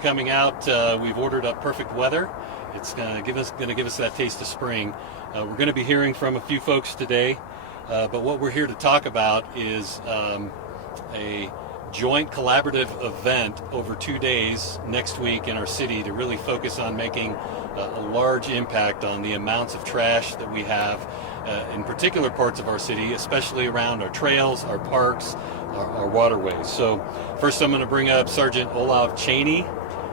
coming out. We've ordered up perfect weather. It's going to give us that taste of spring. We're going to be hearing from a few folks today, but what we're here to talk about is a joint collaborative event over 2 days next week in our city to really focus on making a large impact on the amounts of trash that we have in particular parts of our city, especially around our trails, our parks, our waterways. So first I'm going to bring up Sergeant Olaf Cheney,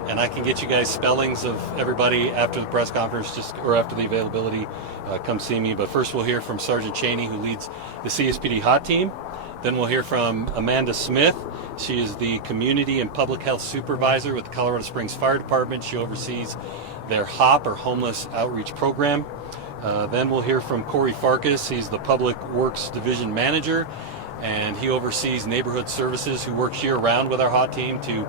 and I can get you guys spellings of everybody after the press conference, or after the availability. Come see me. But first we'll hear from Sergeant Cheney, who leads the CSPD HOT team. Then we'll hear from Amanda Smith. She is the Community and Public Health Supervisor with the Colorado Springs Fire Department. She oversees their HOP, or Homeless Outreach Program. Then we'll hear from Corey Farkas. He's the Public Works Division Manager, and he oversees neighborhood services, who works year-round with our HOT team to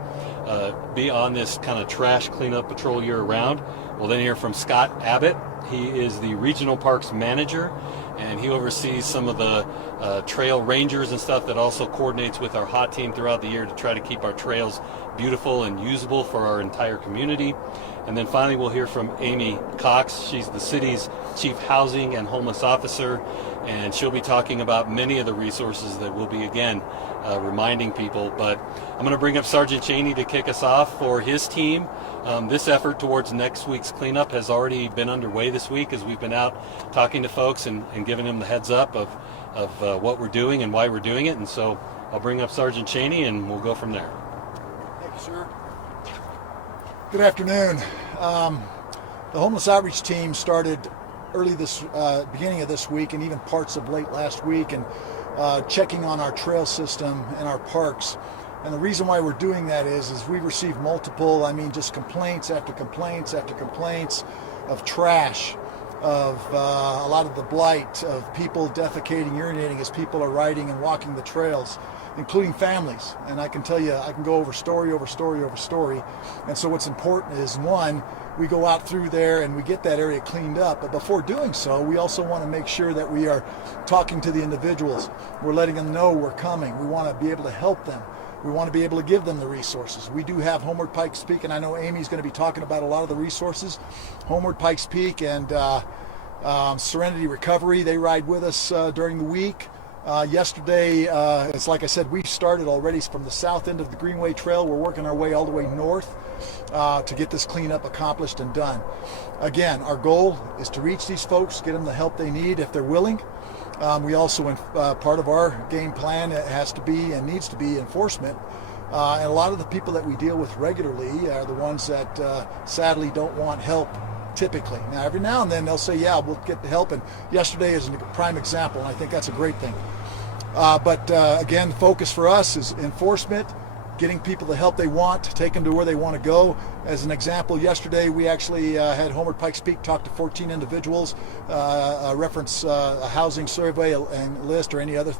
be on this kind of trash cleanup patrol year-round. We'll then hear from Scott Abbott. He is the Regional Parks Manager, and he oversees some of the trail rangers and stuff that also coordinates with our HOT team throughout the year to try to keep our trails beautiful and usable for our entire community. And then finally we'll hear from Amy Cox. She's the city's Chief Housing and Homeless Officer, and she'll be talking about many of the resources that we'll be, again, reminding people. But I'm going to bring up Sergeant Cheney to kick us off for his team. This effort towards next week's cleanup has already been underway this week, as we've been out talking to folks and giving them the heads up of what we're doing and why we're doing it. And so I'll bring up Sergeant Cheney and we'll go from there. Thank you, sir. Good afternoon. The Homeless Outreach team started early beginning of this week, and even parts of late last week, and checking on our trail system and our parks. And the reason why we're doing that is we've received multiple, just complaints after complaints after complaints of trash, of a lot of the blight, of people defecating, urinating as people are riding and walking the trails, including families. And I can tell you, I can go over story over story over story. And so what's important is, one, we go out through there and we get that area cleaned up. But before doing so, we also want to make sure that we are talking to the individuals. We're letting them know we're coming. We want to be able to help them. We want to be able to give them the resources. We do have Homeward Pikes Peak, and I know Amy's going to be talking about a lot of the resources. Homeward Pikes Peak and Serenity Recovery, they ride with us during the week. Yesterday, it's like I said, we started already from the south end of the Greenway Trail. We're working our way all the way north to get this cleanup accomplished and done. Again, our goal is to reach these folks, get them the help they need if they're willing. We also, part of our game plan has to be and needs to be enforcement. And a lot of the people that we deal with regularly are the ones that sadly don't want help typically. Now, every now and then they'll say, yeah, we'll get the help. And yesterday is a prime example, and I think that's a great thing. But again, the focus for us is enforcement, getting people the help they want, take them to where they want to go. As an example, yesterday we actually had Homeward Pikes Peak talk to 14 individuals, reference a housing survey and list, or any other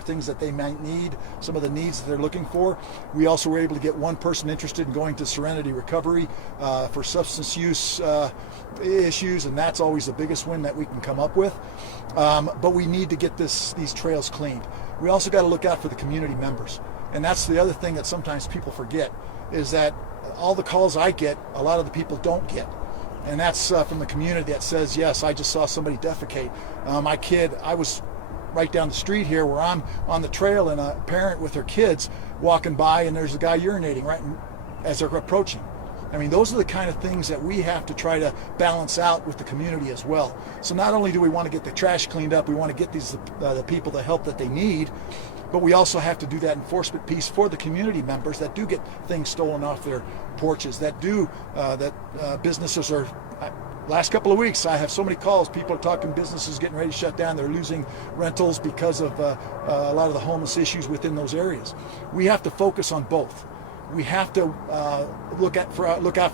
things that they might need, some of the needs that they're looking for. We also were able to get one person interested in going to Serenity Recovery for substance use issues, and that's always the biggest win that we can come up with. But we need to get these trails cleaned. We also got to look out for the community members. And that's the other thing that sometimes people forget, is that all the calls I get, a lot of the people don't get. And that's from the community that says, yes, I just saw somebody defecate. My kid, I was right down the street here where I'm on the trail, and a parent with her kids walking by, and there's a guy urinating right as they're approaching. Those are the kind of things that we have to try to balance out with the community as well. So not only do we want to get the trash cleaned up, we want to get the people the help that they need, but we also have to do that enforcement piece for the community members that do get things stolen off their porches, that businesses are. Last couple of weeks, I have so many calls. People are talking businesses getting ready to shut down. They're losing rentals because of a lot of the homeless issues within those areas. We have to focus on both. We have to look out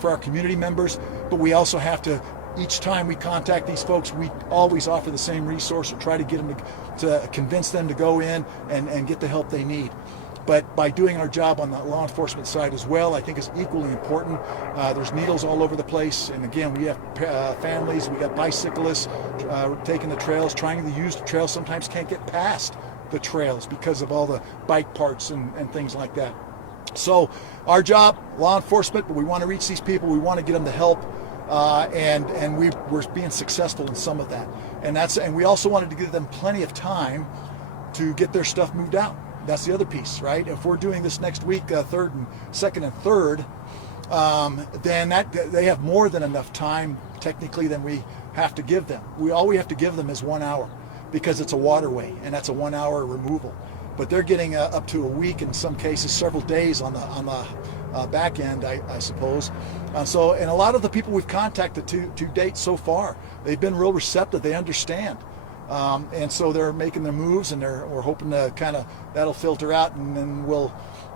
for our community members, but we also have to, each time we contact these folks, we always offer the same resource or try to get them to convince them to go in and get the help they need. But by doing our job on the law enforcement side as well, I think is equally important. There's needles all over the place, and again, we have families, we got bicyclists taking the trails, trying to use the trails, sometimes can't get past the trails because of all the bike parts and things like that. So our job, law enforcement, but we want to reach these people. We want to get them the help, and we're being successful in some of that. And we also wanted to give them plenty of time to get their stuff moved out. That's the other piece, right? If we're doing this next week, second and third, then they have more than enough time technically than we have to give them. All we have to give them is 1 hour, because it's a waterway, and that's a 1 hour removal. But they're getting up to a week, in some cases several days on the back end, I suppose. And a lot of the people we've contacted to date so far, they've been real receptive. They understand. And so they're making their moves, and we're hoping to that'll filter out, and then we'll,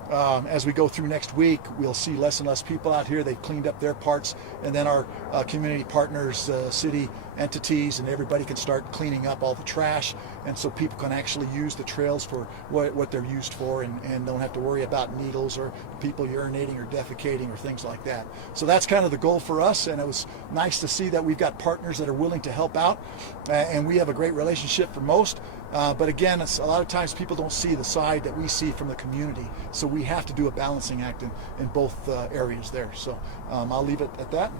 as we go through next week, we'll see less and less people out here. They've cleaned up their parts, and then our community partners, city entities, and everybody can start cleaning up all the trash, and so people can actually use the trails for what they're used for, and don't have to worry about needles or people urinating or defecating or things like that. So that's kind of the goal for us, and it was nice to see that we've got partners that are willing to help out, and we have a great relationship for most. But again, a lot of times people don't see the side that we see from the community, so we have to do a balancing act in both areas there. So I'll leave it at that.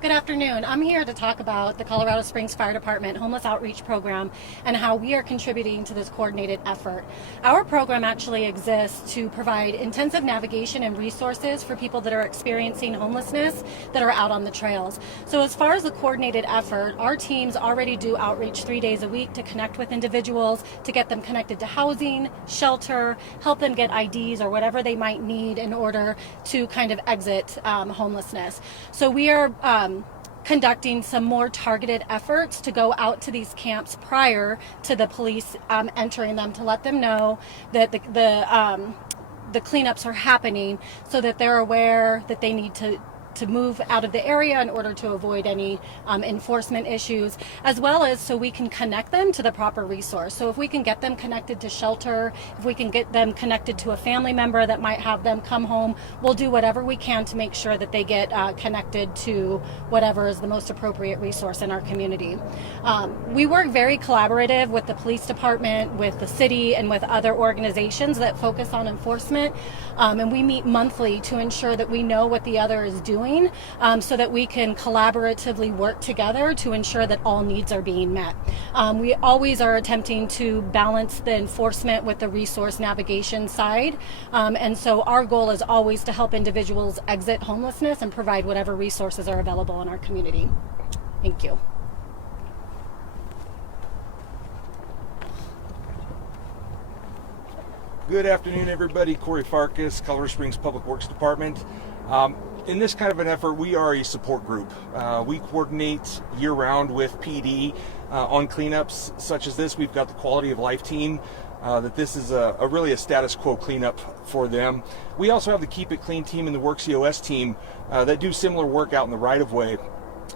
Good afternoon. I'm here to talk about the Colorado Springs Fire Department Homeless Outreach Program and how we are contributing to this coordinated effort. Our program actually exists to provide intensive navigation and resources for people that are experiencing homelessness that are out on the trails. So as far as the coordinated effort, our teams already do outreach 3 days a week to connect with individuals, to get them connected to housing, shelter, help them get IDs or whatever they might need in order to kind of exit homelessness. So we are conducting some more targeted efforts to go out to these camps prior to the police entering them, to let them know that the cleanups are happening, so that they're aware that they need to move out of the area in order to avoid any enforcement issues, as well as so we can connect them to the proper resource. So if we can get them connected to shelter, if we can get them connected to a family member that might have them come home, we'll do whatever we can to make sure that they get connected to whatever is the most appropriate resource in our community. We work very collaborative with the police department, with the city, and with other organizations that focus on enforcement, and we meet monthly to ensure that we know what the other is doing, so that we can collaboratively work together to ensure that all needs are being met. We always are attempting to balance the enforcement with the resource navigation side, and so our goal is always to help individuals exit homelessness and provide whatever resources are available in our community. Thank you. Good afternoon, everybody. Corey Farkas, Colorado Springs Public Works Department. In this kind of an effort, we are a support group. We coordinate year-round with PD on cleanups such as this. We've got the Quality of Life team, that this is really a status quo cleanup for them. We also have the Keep It Clean team and the Works EOS team that do similar work out in the right-of-way.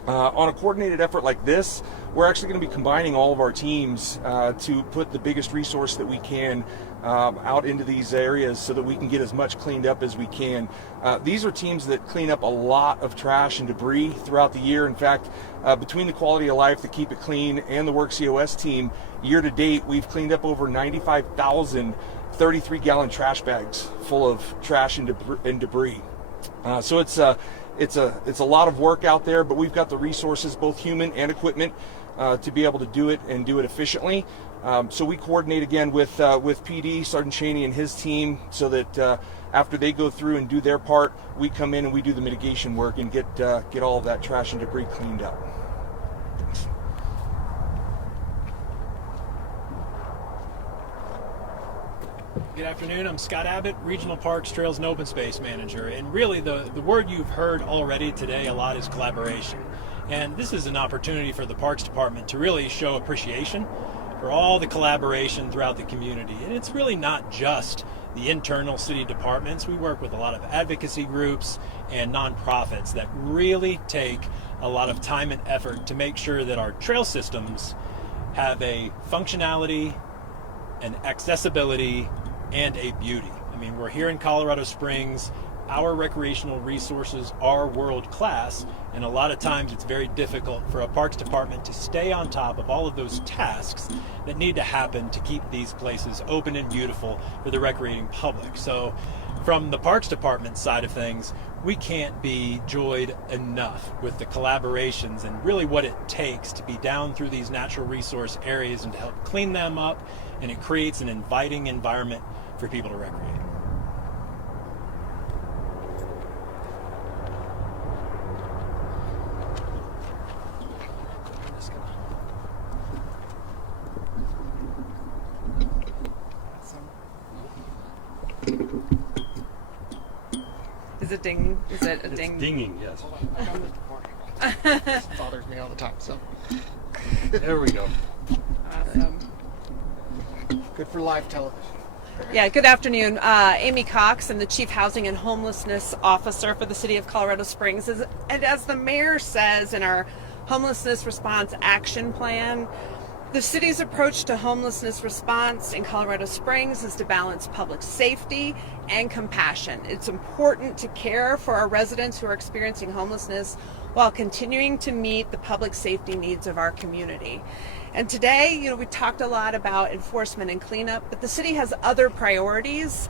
On a coordinated effort like this, we're actually going to be combining all of our teams to put the biggest resource that we can out into these areas so that we can get as much cleaned up as we can. These are teams that clean up a lot of trash and debris throughout the year. In fact, between the Quality of Life, the Keep It Clean, and the Works EOS team, year to date, we've cleaned up over 95,000 33-gallon trash bags full of trash and debris. So it's a lot of work out there, but we've got the resources, both human and equipment, to be able to do it and do it efficiently. So we coordinate again with PD, Sergeant Cheney and his team, so that after they go through and do their part, we come in and we do the mitigation work and get all of that trash and debris cleaned up. Thanks. Good afternoon, I'm Scott Abbott, Regional Parks, Trails, and Open Space Manager. And really the word you've heard already today a lot is collaboration. And this is an opportunity for the Parks Department to really show appreciation for all the collaboration throughout the community. And it's really not just the internal city departments. We work with a lot of advocacy groups and nonprofits that really take a lot of time and effort to make sure that our trail systems have a functionality, an accessibility, and a beauty. I mean, we're here in Colorado Springs. our recreational resources are world class, and a lot of times it's very difficult for a parks department to stay on top of all of those tasks that need to happen to keep these places open and beautiful for the recreating public. So from the parks department side of things, we can't be joyed enough with the collaborations and really what it takes to be down through these natural resource areas and to help clean them up, and it creates an inviting environment for people to recreate. Is it ding? Is it a It's ding? dinging, yes. It bothers me all the time. So There we go. Awesome. good for live television. Yeah, good afternoon. Amy Cox. I'm the Chief Housing and Homelessness Officer for the City of Colorado Springs. And as the mayor says in our Homelessness Response Action Plan, the city's approach to homelessness response in Colorado Springs is to balance public safety and compassion. It's important to care for our residents who are experiencing homelessness while continuing to meet the public safety needs of our community. And today, we talked a lot about enforcement and cleanup, but the city has other priorities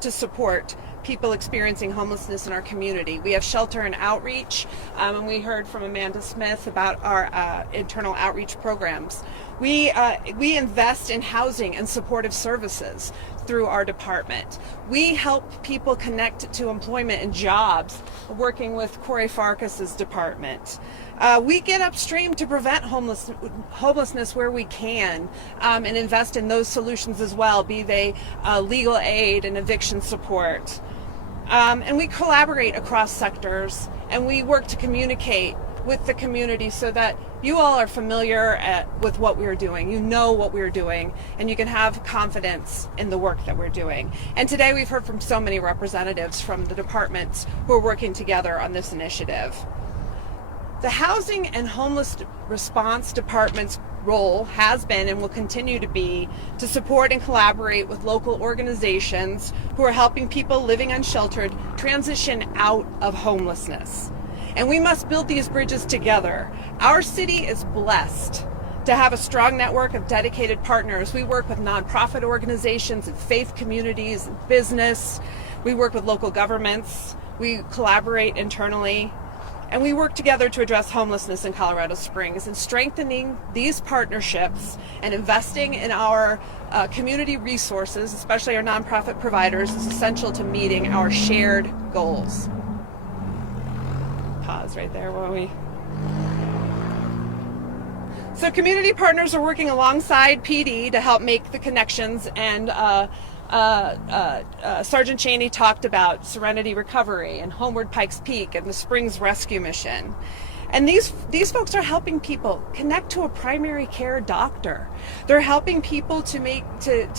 to support people experiencing homelessness in our community. We have shelter and outreach, and we heard from Amanda Smith about our internal outreach programs. We invest in housing and supportive services through our department. We help people connect to employment and jobs, working with KOAA Farkas's department. We get upstream to prevent homelessness where we can, and invest in those solutions as well, be they legal aid and eviction support. And we collaborate across sectors, and we work to communicate with the community so that you all are familiar with what we're doing. You know what we're doing, and you can have confidence in the work that we're doing. And today we've heard from so many representatives from the departments who are working together on this initiative. The Housing and Homeless Response Department's role has been and will continue to be to support and collaborate with local organizations who are helping people living unsheltered transition out of homelessness. And we must build these bridges together. Our city is blessed to have a strong network of dedicated partners. We work with nonprofit organizations and faith communities and business. We work with local governments. We collaborate internally. And we work together to address homelessness in Colorado Springs. And strengthening these partnerships and investing in our community resources, especially our nonprofit providers, is essential to meeting our shared goals. Pause right there while we... So community partners are working alongside PD to help make the connections, and Sergeant Cheney talked about Serenity Recovery and Homeward Pikes Peak and the Springs Rescue Mission. And these folks are helping people connect to a primary care doctor. They're helping people to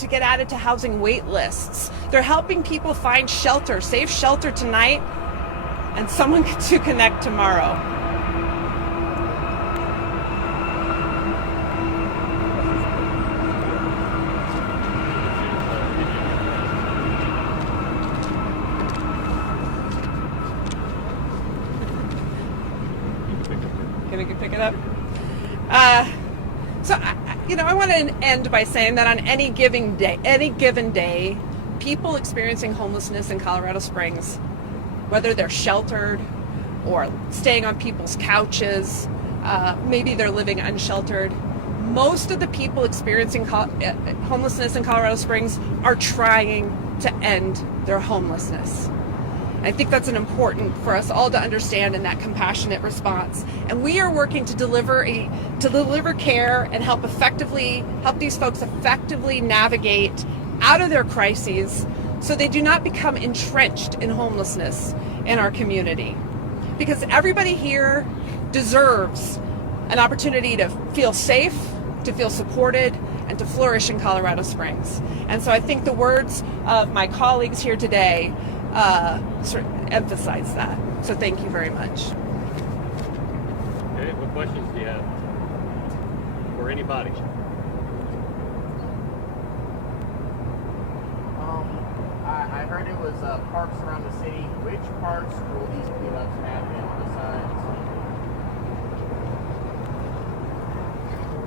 get added to housing wait lists. They're helping people find shelter, safe shelter tonight, and someone to connect tomorrow. Can we pick it up? I want to end by saying that on any given day, people experiencing homelessness in Colorado Springs, whether they're sheltered or staying on people's couches, maybe they're living unsheltered, most of the people experiencing homelessness in Colorado Springs are trying to end their homelessness. I think that's important for us all to understand in that compassionate response. And we are working to deliver care and help these folks effectively navigate out of their crises so they do not become entrenched in homelessness in our community. Because everybody here deserves an opportunity to feel safe, to feel supported, and to flourish in Colorado Springs. And so I think the words of my colleagues here today sort of emphasize that. So thank you very much. Okay, what questions do you have for anybody? I heard heard it was parks around the city. Which parks will these cleanups happen besides?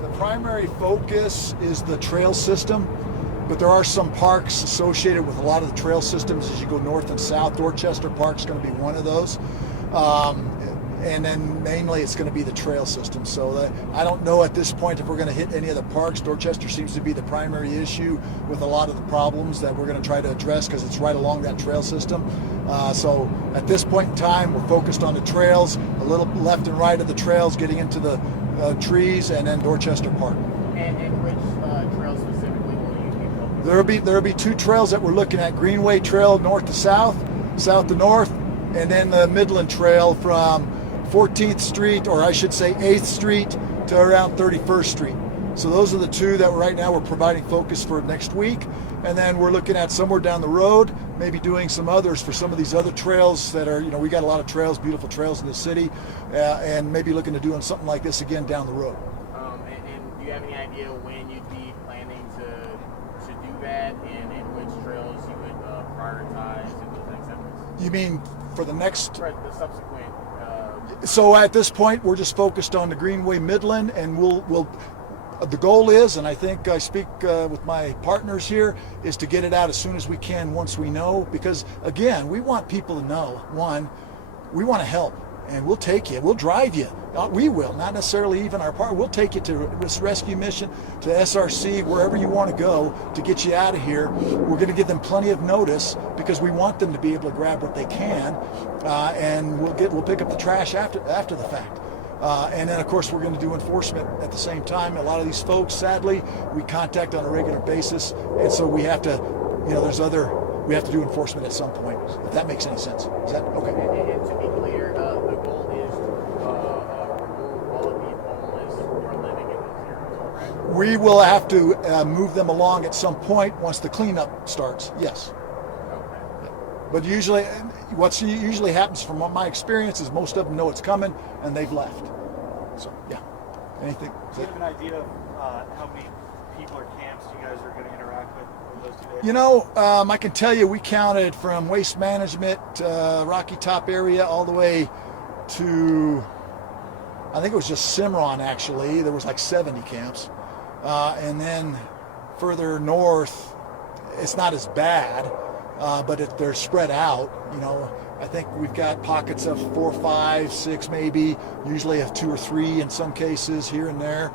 The primary focus is the trail system, but there are some parks associated with a lot of the trail systems as you go north and south. Dorchester Park's going to be one of those. And then mainly it's going to be the trail system. So I don't know at this point if we're going to hit any of the parks. Dorchester seems to be the primary issue with a lot of the problems that we're going to try to address because it's right along that trail system. So at this point in time, we're focused on the trails, a little left and right of the trails, getting into the trees, and then Dorchester Park. And which trails specifically will you be focused on? There'll be two trails that we're looking at: Greenway Trail north to south, south to north, and then the Midland Trail from 14th Street, or I should say 8th Street, to around 31st Street. So those are the two that right now we're providing focus for next week. And then we're looking at somewhere down the road, maybe doing some others for some of these other trails that are, we got a lot of trails, beautiful trails in the city, and maybe looking to doing something like this again down the road. And do you have any idea when you'd be planning to do that, and which trails you would prioritize in those next efforts? You mean for the next? For the subsequent. So at this point, we're just focused on the Greenway Midland, and we'll the goal is, and I think I speak with my partners here, is to get it out as soon as we can once we know, because again, we want people to know, one, we want to help, and we'll take you, we'll drive you. We will, not necessarily even our part. We'll take you to this rescue mission, to SRC, wherever you want to go to get you out of here. We're going to give them plenty of notice because we want them to be able to grab what they can, and we'll pick up the trash after the fact. And then, of course, we're going to do enforcement at the same time. A lot of these folks, sadly, we contact on a regular basis, and so we have to, we have to do enforcement at some point. If that makes any sense. Is that okay? And to be clear, the goal is to remove all of the homeless who are living in those areas, correct? We will have to move them along at some point once the cleanup starts. Yes. Okay. But usually, what usually happens from my experience is most of them know it's coming and they've left. So, yeah. Anything? Do you have an idea of how many people or camps you guys are going to interact with over those 2 days? I can tell you we counted from Waste Management, Rocky Top area, all the way to, I think it was just Cimarron actually. There was like 70 camps. And then further north, it's not as bad. But they're spread out, I think we've got pockets of 4, 5, 6 maybe, usually of 2 or 3 in some cases here and there.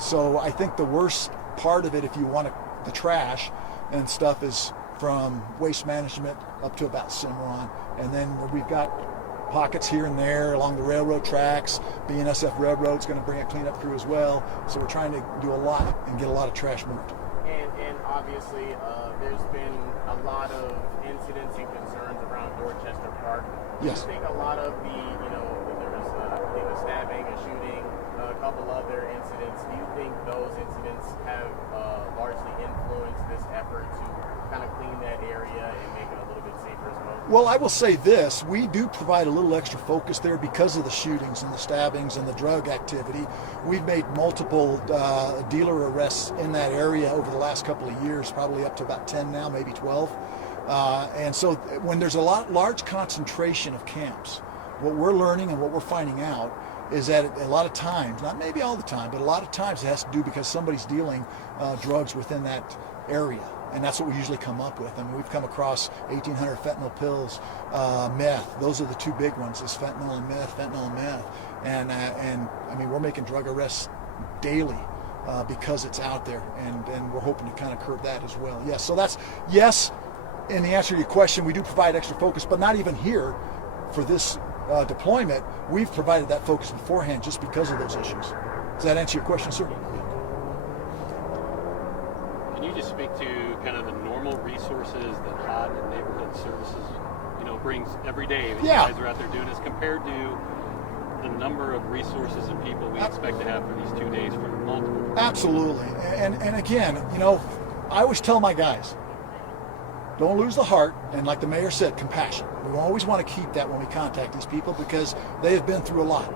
So I think the worst part of it, if you want the trash and stuff, is from Waste Management up to about Cimarron. And then we've got pockets here and there along the railroad tracks. BNSF Railroad's going to bring a cleanup crew as well. So we're trying to do a lot and get a lot of trash moved. And obviously, there's been a lot of incidents and concerns around Dorchester Park. Yes. Do you think a lot of the, there was a stabbing, a shooting, a couple other incidents, do you think those incidents have largely influenced this effort to kind of clean that area and make it a little bit safer as well? Well, I will say this, we do provide a little extra focus there because of the shootings and the stabbings and the drug activity. We've made multiple dealer arrests in that area over the last couple of years, probably up to about 10 now, maybe 12. And so when there's a large concentration of camps, what we're learning and what we're finding out is that a lot of times, not maybe all the time, but a lot of times it has to do because somebody's dealing drugs within that area. And that's what we usually come up with. I mean, we've come across 1,800 fentanyl pills, meth. Those are the two big ones, is fentanyl and meth. And I mean, we're making drug arrests daily because it's out there. And we're hoping to kind of curb that as well. Yes, so that's, yes, in the answer to your question, we do provide extra focus, but not even here for this deployment. We've provided that focus beforehand just because of those issues. Does that answer your question, sir? Can you just speak to kind of the normal resources that HOT and neighborhood services, brings every day that you guys are out there doing as compared to the number of resources and people we expect to have for these 2 days from multiple? Absolutely. And again, I always tell my guys, don't lose the heart, and like the mayor said, compassion. We always want to keep that when we contact these people because they have been through a lot,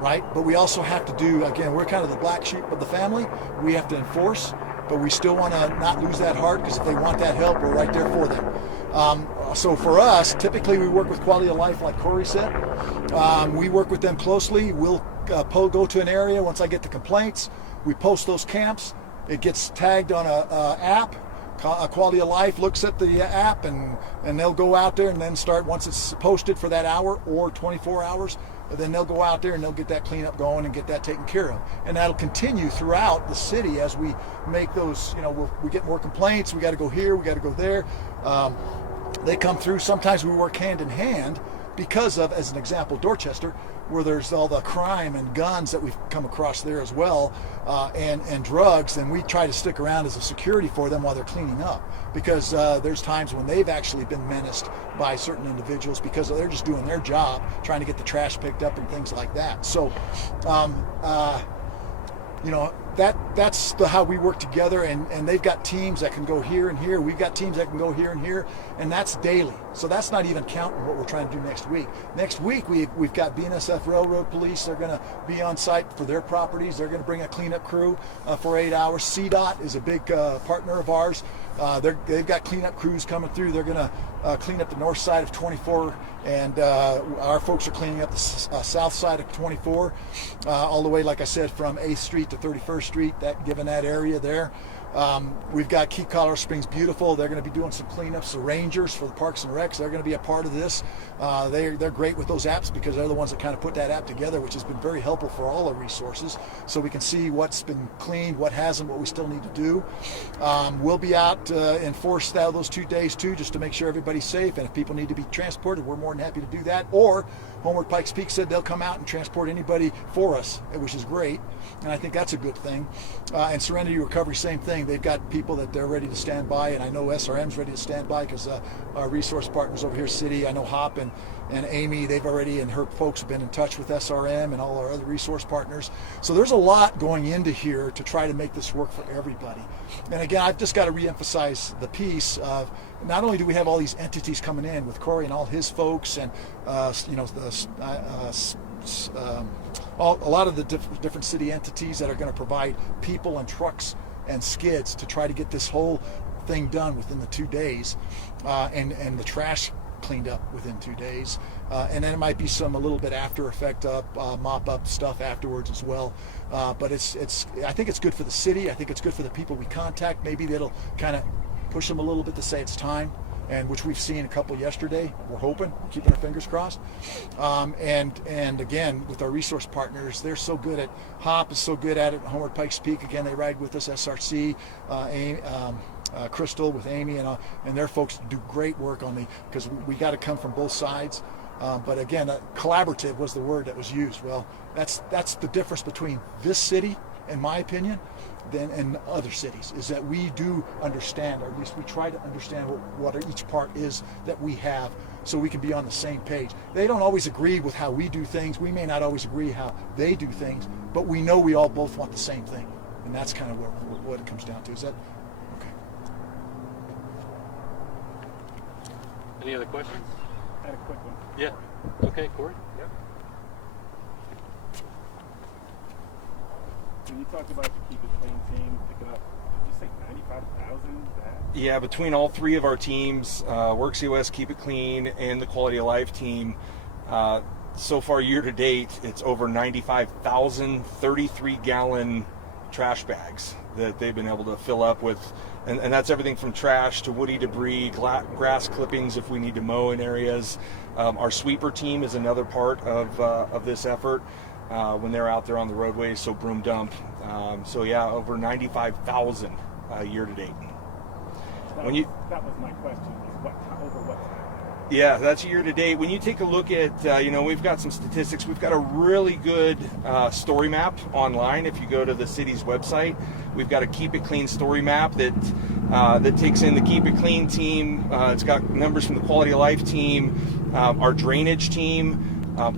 right? But we also have to do, again, we're kind of the black sheep of the family. We have to enforce, but we still want to not lose that heart because if they want that help, we're right there for them. So for us, typically we work with Quality of Life, like Corey said. We work with them closely. We'll go to an area. Once I get the complaints, we post those camps. It gets tagged on a app. Quality of Life looks at the app, and they'll go out there and then start, once it's posted for that hour or 24 hours, then they'll go out there and they'll get that cleanup going and get that taken care of. And that'll continue throughout the city as we make those, we get more complaints, we got to go here, we got to go there. They come through. Sometimes we work hand in hand because of, as an example, Dorchester, where there's all the crime and guns that we've come across there as well, and drugs, and we try to stick around as a security for them while they're cleaning up, because there's times when they've actually been menaced by certain individuals because they're just doing their job, trying to get the trash picked up and things like that. So that's how we work together, and they've got teams that can go here and here. We've got teams that can go here and here, and that's daily. So that's not even counting what we're trying to do next week. Next week, we've got BNSF Railroad Police. They're going to be on site for their properties. They're going to bring a cleanup crew for 8 hours. CDOT is a big partner of ours. They've got cleanup crews coming through. They're going to clean up the north side of 24, and our folks are cleaning up the south side of 24, all the way, like I said, from 8th Street to 31st Street, given that area there. We've got Keep Colorado Springs Beautiful. They're going to be doing some cleanups. The Rangers for the Parks and Recs, they're going to be a part of this. They're great with those apps because they're the ones that kind of put that app together, which has been very helpful for all our resources, so we can see what's been cleaned, what hasn't, what we still need to do. We'll be out in force those 2 days too, just to make sure everybody's safe, and if people need to be transported, we're more than happy to do that. Or Homeward Pikes Peak said they'll come out and transport anybody for us, which is great, and I think that's a good thing. And Serenity Recovery, same thing. They've got people that they're ready to stand by, and I know SRM's ready to stand by because our resource partners over here, City, I know Hop and Amy, they've already, and her folks have been in touch with SRM and all our other resource partners. So there's a lot going into here to try to make this work for everybody. And again, I've just got to reemphasize the piece of, not only do we have all these entities coming in with Corey and all his folks, and a lot of the different city entities that are going to provide people and trucks and skids to try to get this whole thing done within the 2 days, and the trash cleaned up within 2 days, and then it might be a little bit after effect mop up stuff afterwards as well. But I think it's good for the city. I think it's good for the people we contact. Maybe that'll kind of push them a little bit to say it's time, and which we've seen a couple yesterday. We're hoping, keeping our fingers crossed. And again, with our resource partners, they're so good at, Hop is so good at it. Homeward Pikes Peak, again, they ride with us. SRC, Crystal with Amy and their folks do great work on because we got to come from both sides. But again, collaborative was the word that was used. Well, that's the difference between this city, in my opinion, and other cities, is that we do understand, or at least we try to understand what each part is that we have, so we can be on the same page. They don't always agree with how we do things. We may not always agree how they do things, but we know we all both want the same thing, and that's kind of what it comes down to. Is that okay? Any other questions? I had a quick one. Yeah. Okay, Corey. Yep. When you talk about the Keep It Clean team picking up, did you say 95,000 bags? Yeah, between all three of our teams, WorkCOS, Keep It Clean, and the Quality of Life team, so far year to date, it's over 95,000 33-gallon trash bags that they've been able to fill up with, and that's everything from trash to woody debris, grass clippings if we need to mow in areas. Our sweeper team is another part of this effort when they're out there on the roadways, so broom dump. So yeah, over 95,000 year to date. That was my question, is over what time? Yeah, that's year to date. When you take a look at, we've got some statistics. We've got a really good story map online. If you go to the city's website, we've got a Keep It Clean story map that takes in the Keep It Clean team. It's got numbers from the Quality of Life team, our drainage team,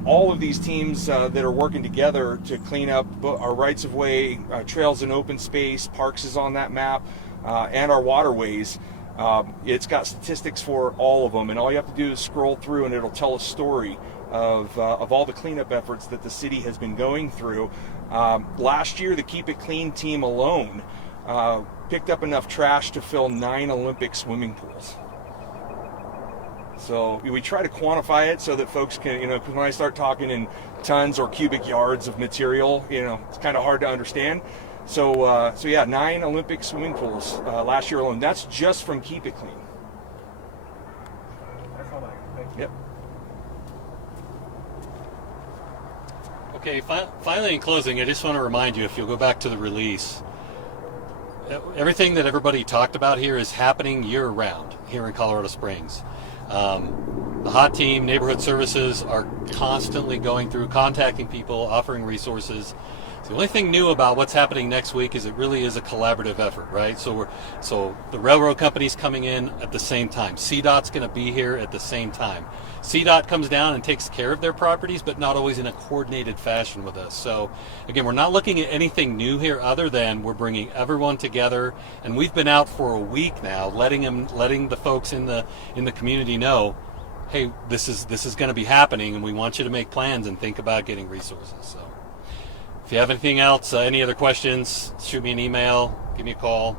all of these teams that are working together to clean up our rights of way, trails and open space, parks is on that map, and our waterways. It's got statistics for all of them, and all you have to do is scroll through and it'll tell a story of all the cleanup efforts that the city has been going through. Last year, the Keep It Clean team alone picked up enough trash to fill 9 Olympic swimming pools. So we try to quantify it so that folks can, because when I start talking in tons or cubic yards of material, it's kind of hard to understand. So yeah, 9 Olympic swimming pools last year alone. That's just from Keep It Clean. That's all I think. Yep. Okay, finally in closing, I just want to remind you, if you'll go back to the release, everything that everybody talked about here is happening year-round here in Colorado Springs. The HOT team, neighborhood services are constantly going through, contacting people, offering resources. The only thing new about what's happening next week is it really is a collaborative effort, right? So the railroad company's coming in at the same time. CDOT's going to be here at the same time. CDOT comes down and takes care of their properties, but not always in a coordinated fashion with us. So again, we're not looking at anything new here other than we're bringing everyone together, and we've been out for a week now, letting the folks in the community know, hey, this is going to be happening, and we want you to make plans and think about getting resources. So if you have anything else, any other questions, shoot me an email, give me a call.